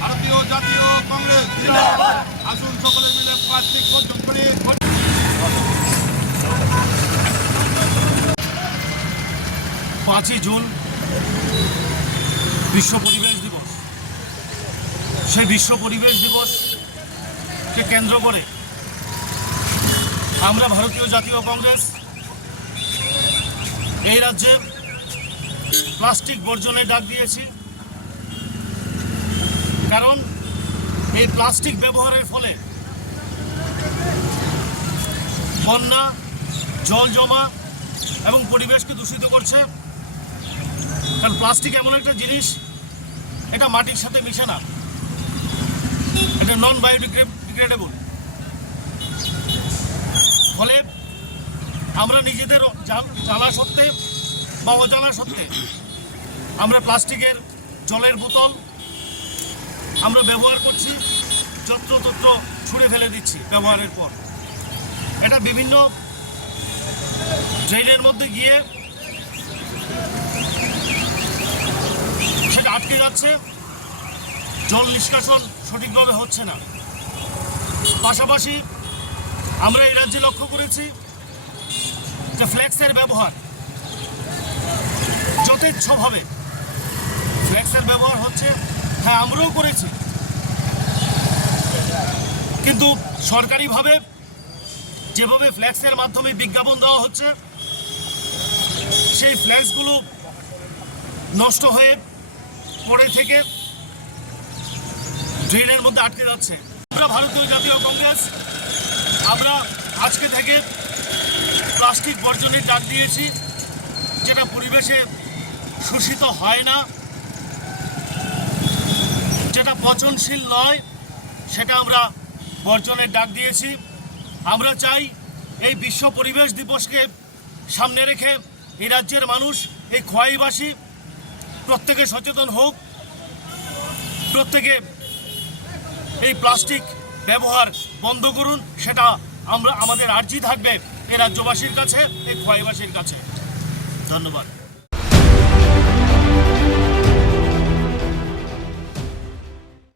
ভারতীয় জাতীয় কংগ্রেস আসুন সকলে মিলে পাঁচই জুন বিশ্ব পরিবেশ দিবস। সেই বিশ্ব পরিবেশ দিবসকে কেন্দ্র করে আমরা ভারতীয় জাতীয় কংগ্রেস এই রাজ্যে প্লাস্টিক বর্জনের ডাক দিয়েছি। কারণ এই প্লাস্টিক ব্যবহারের ফলে বন্যা, জল জমা এবং পরিবেশকে দূষিত করছে। কারণ প্লাস্টিক এমন একটা জিনিস, এটা মাটির সাথে মিশে না। এটা নন বায়োডিগ্রেডেবল ফলে আমরা নিজেদের জান- সত্ত্বে বা অজানা সত্ত্বে আমরা প্লাস্টিকের জলের বোতল আমরা ব্যবহার করছি যত্রতত্র ছুঁড়ে ফেলে দিচ্ছি ব্যবহারের পর। এটা বিভিন্ন ড্রেনের মধ্যে গিয়ে সেটা আটকে যাচ্ছে। জল নিষ্কাশন সঠিকভাবে হচ্ছে না। পাশাপাশি আমরা এই রাজ্যে লক্ষ্য করেছি যে ফ্ল্যাক্সের ব্যবহার যথেচ্ছভাবে। ফ্ল্যাক্সের ব্যবহার হচ্ছে হ্যাঁ আমরাও করেছি। কিন্তু সরকারিভাবে যেভাবে ফ্ল্যাক্সের মাধ্যমে বিজ্ঞাপন দেওয়া হচ্ছে, সেই ফ্ল্যাক্সগুলো নষ্ট হয়ে পড়ে থেকে ড্রেনের মধ্যে আটকে যাচ্ছে। আমরা ভারতীয় জাতীয় কংগ্রেস, আমরা আজকে থেকে প্লাস্টিক বর্জনের ডাক দিয়েছি, যেটা পরিবেশে শোষিত হয় না। পচনশীল নয়, সেটা আমরা বর্জনের ডাক দিয়েছি। আমরা চাই এই বিশ্ব পরিবেশ দিবসকে সামনে রেখে এই রাজ্যের মানুষ, এই খোয়াইবাসী প্রত্যেকে সচেতন হোক, প্রত্যেকে এই প্লাস্টিক ব্যবহার বন্ধ করুন, সেটা আমরা, আমাদের আর্জি থাকবে এই রাজ্যবাসীর কাছে, এই খোয়াইবাসীর কাছে। ধন্যবাদ।